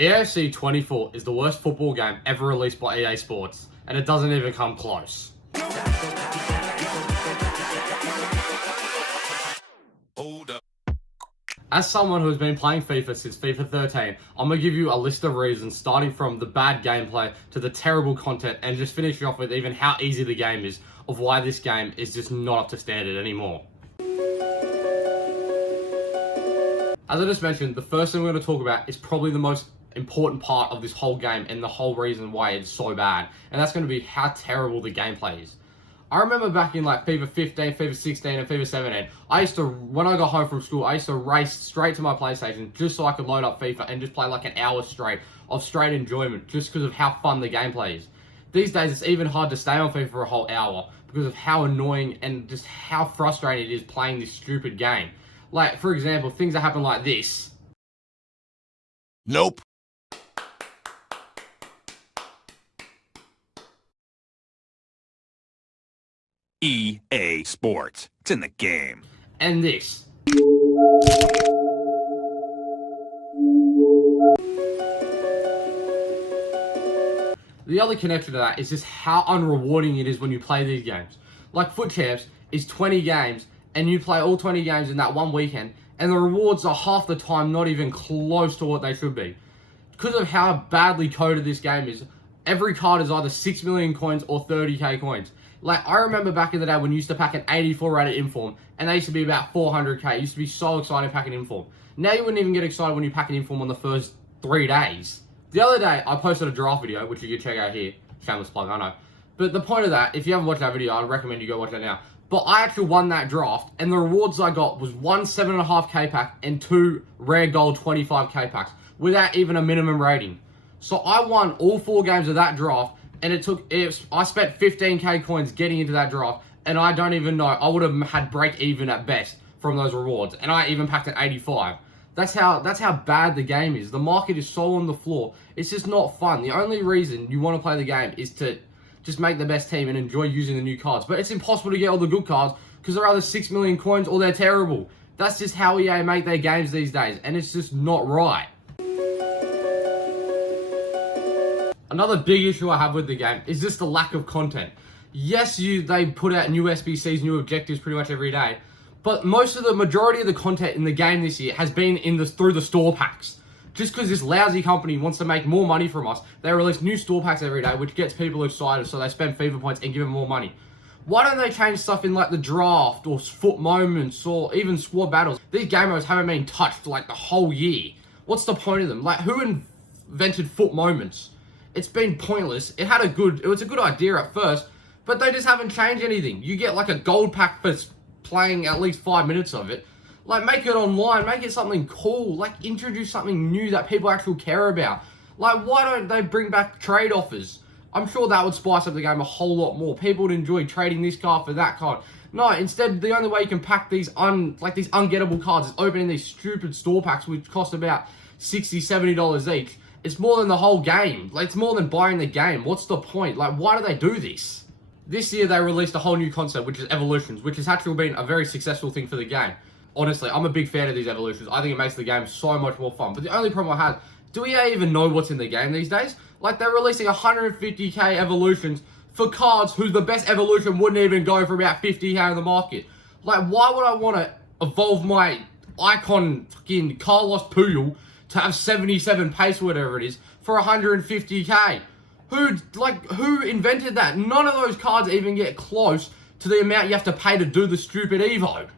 EAFC 24 is the worst football game ever released by EA Sports, and it doesn't even come close. As someone who's been playing FIFA since FIFA 13, I'm going to give you a list of reasons, starting from the bad gameplay to the terrible content, and just finishing off with even how easy the game is, of why this game is just not up to standard anymore. As I just mentioned, the first thing we're going to talk about is probably the most important part of this whole game and the whole reason why it's so bad, and that's going to be how terrible the gameplay is. I remember back in like FIFA 15, FIFA 16 and FIFA 17, when I got home from school, I used to race straight to my PlayStation just so I could load up FIFA and just play like an hour straight of straight enjoyment just because of how fun the gameplay is. These days it's even hard to stay on FIFA for a whole hour because of how annoying and just how frustrating it is playing this stupid game. Like, for example, things that happen like this. Nope. EA Sports. It's in the game. And this. The other connection to that is just how unrewarding it is when you play these games. Like Foot Champs is 20 games, and you play all 20 games in that one weekend, and the rewards are half the time not even close to what they should be. Because of how badly coded this game is, every card is either 6 million coins or 30k coins. Like, I remember back in the day when you used to pack an 84 rated inform, and they used to be about 400k. It used to be so exciting packing inform. Now you wouldn't even get excited when you pack an inform on the first 3 days. The other day, I posted a draft video, which you can check out here. Shameless plug, I know. But the point of that, if you haven't watched that video, I'd recommend you go watch that now. But I actually won that draft, and the rewards I got was 1 7.5k pack and 2 rare gold 25k packs, without even a minimum rating. So I won all 4 games of that draft, and I spent 15k coins getting into that draft, and I don't even know, I would have had break even at best from those rewards, and I even packed an 85. That's how bad the game is. The market is so on the floor, it's just not fun. The only reason you want to play the game is to just make the best team and enjoy using the new cards. But it's impossible to get all the good cards because they're either 6 million coins or they're terrible. That's just how EA make their games these days, and it's just not right. Another big issue I have with the game is just the lack of content. Yes, they put out new SBCs, new objectives pretty much every day, but the majority of the content in the game this year has been through the store packs. Just because this lousy company wants to make more money from us, they release new store packs every day, which gets people excited, so they spend FIFA points and give them more money. Why don't they change stuff in like the draft or foot moments or even squad battles? These game modes haven't been touched like the whole year. What's the point of them? Like, who invented foot moments? It's been pointless. It was a good idea at first, but they just haven't changed anything. You get like a gold pack for playing at least 5 minutes of it. Like, make it online, make it something cool, like introduce something new that people actually care about. Like, why don't they bring back trade offers? I'm sure that would spice up the game a whole lot more. People would enjoy trading this card for that card. No, instead, the only way you can pack these ungettable cards is opening these stupid store packs, which cost about $60, $70 each. It's more than the whole game. Like, it's more than buying the game. What's the point? Like, why do they do this? This year, they released a whole new concept, which is evolutions, which has actually been a very successful thing for the game. Honestly, I'm a big fan of these evolutions. I think it makes the game so much more fun. But the only problem I had, do EA even know what's in the game these days? Like, they're releasing 150k evolutions for cards whose the best evolution wouldn't even go for about 50k in the market. Like, why would I want to evolve my icon fucking Carlos Puyol to have 77 pace, whatever it is, for 150k? Who invented that? None of those cards even get close to the amount you have to pay to do the stupid Evo.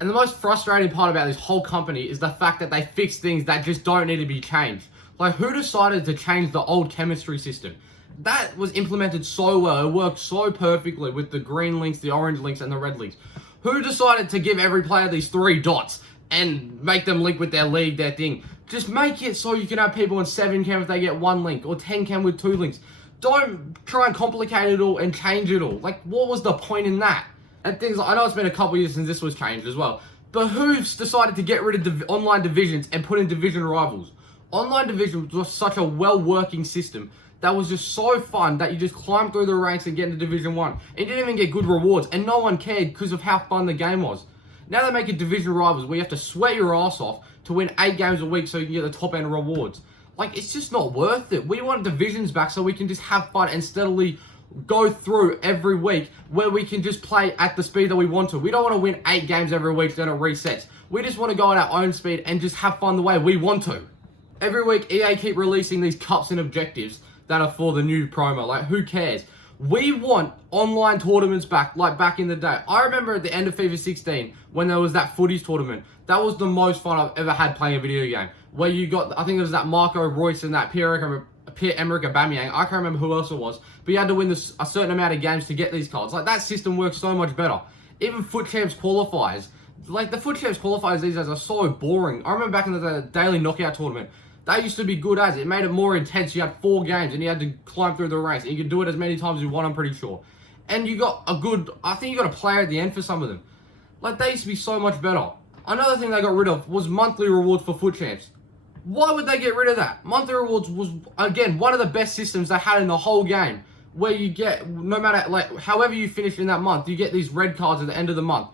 And the most frustrating part about this whole company is the fact that they fix things that just don't need to be changed. Like, who decided to change the old chemistry system? That was implemented so well, it worked so perfectly with the green links, the orange links, and the red links. Who decided to give every player these 3 dots and make them link with their league, their thing? Just make it so you can have people in 7 chem if they get 1 link, or 10 chem with 2 links. Don't try and complicate it all and change it all. Like, what was the point in that? And things like, I know it's been a couple years since this was changed as well, but who's decided to get rid of online divisions and put in division rivals? Online divisions was such a well-working system that was just so fun that you just climb through the ranks and get into Division 1. And you didn't even get good rewards, and no one cared because of how fun the game was. Now they make it division rivals where you have to sweat your ass off to win 8 games a week so you can get the top end rewards. Like, it's just not worth it. We want divisions back so we can just have fun and steadily go through every week where we can just play at the speed that we want to. We don't want to win 8 games every week, then it resets. We just want to go at our own speed and just have fun the way we want to. Every week, EA keep releasing these cups and objectives that are for the new promo. Like, who cares? We want online tournaments back, like back in the day. I remember at the end of FIFA 16, when there was that footies tournament, that was the most fun I've ever had playing a video game. Where you got, I think it was that Marco Reus and that Pierre-Emerick Aubameyang. I can't remember who else it was. But you had to win a certain amount of games to get these cards. Like, that system works so much better. Even Foot Champs qualifiers. Like, the Foot Champs qualifiers these days are so boring. I remember back in the daily knockout tournament, they used to be good as. It made it more intense. You had 4 games and you had to climb through the ranks. And you could do it as many times as you want, I'm pretty sure. And you got a good, I think you got a player at the end for some of them. Like, they used to be so much better. Another thing they got rid of was monthly rewards for Foot Champs. Why would they get rid of that? Monthly rewards was, again, one of the best systems they had in the whole game. Where you get, no matter, like, however you finish in that month, you get these red cards at the end of the month.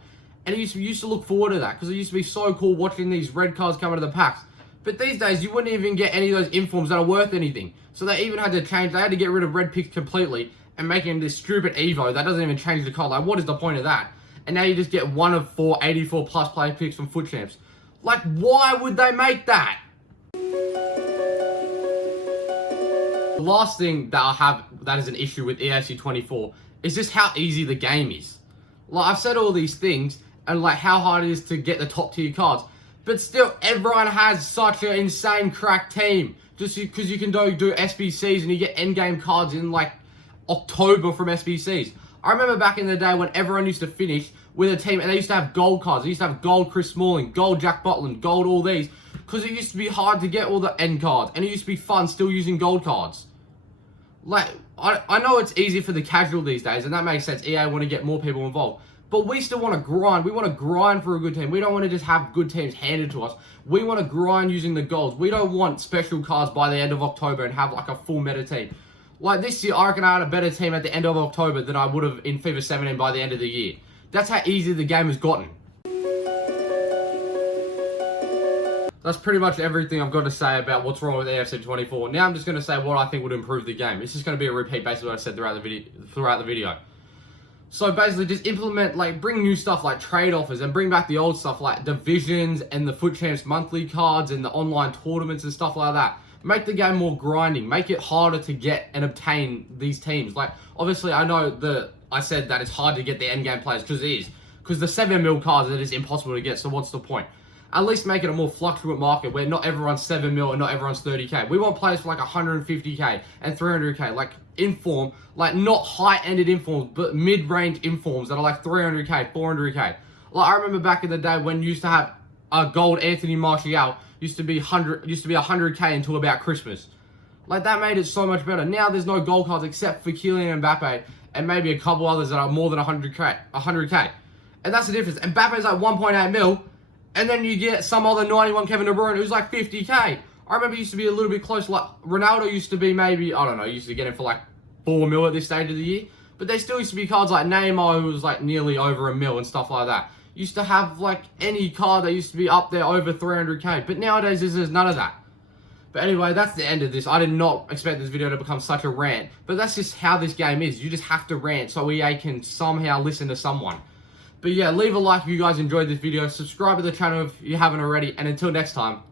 And you used to look forward to that, because it used to be so cool watching these red cards come into the packs. But these days, you wouldn't even get any of those informs that are worth anything. So they even had to change, they had to get rid of red picks completely and making this stupid Evo that doesn't even change the card. Like, what is the point of that? And now you just get 1 of 4 84 plus play picks from Foot Champs. Like, why would they make that? The last thing that I have that is an issue with EAFC 24 is just how easy the game is. Like, I've said all these things and like how hard it is to get the top tier cards, but still everyone has such an insane crack team. Just because you can do SBCs and you get endgame cards in like October from SBCs. I remember back in the day when everyone used to finish with a team and they used to have gold cards. They used to have gold Chris Smalling, gold Jack Butland, gold all these. Because it used to be hard to get all the end cards. And it used to be fun still using gold cards. Like, I know it's easy for the casual these days. And that makes sense. EA want to get more people involved. But we still want to grind. We want to grind for a good team. We don't want to just have good teams handed to us. We want to grind using the golds. We don't want special cards by the end of October and have like a full meta team. Like this year, I reckon I had a better team at the end of October than I would have in FIFA 17 by the end of the year. That's how easy the game has gotten. That's pretty much everything I've got to say about what's wrong with EAFC 24. Now I'm just going to say what I think would improve the game. It's just going to be a repeat basically what I said throughout the video. So basically just implement, like, bring new stuff like trade offers and bring back the old stuff like divisions and the Foot Champs monthly cards and the online tournaments and stuff like that. Make the game more grinding. Make it harder to get and obtain these teams. Like, obviously I know I said that it's hard to get the endgame players because it is. Because the 7 mil cards, it is impossible to get, so what's the point? At least make it a more fluctuant market where not everyone's 7 mil and not everyone's 30k. We want players for like 150k and 300k, like inform, like not high-ended informs, but mid-range informs that are like 300k, 400k. Like I remember back in the day when you used to have a gold Anthony Martial used to be 100k until about Christmas. Like that made it so much better. Now there's no gold cards except for Kylian Mbappe and maybe a couple others that are more than 100k. And that's the difference. Mbappe's like 1.8 mil. And then you get some other 91 Kevin De Bruyne who's like 50k. I remember it used to be a little bit close. Like Ronaldo used to be maybe, I don't know, used to get him for like 4 mil at this stage of the year. But there still used to be cards like Neymar who was like nearly over 1 mil and stuff like that. Used to have like any card that used to be up there over 300k. But nowadays there's none of that. But anyway, that's the end of this. I did not expect this video to become such a rant. But that's just how this game is. You just have to rant so EA can somehow listen to someone. But yeah, leave a like if you guys enjoyed this video. Subscribe to the channel if you haven't already. And until next time.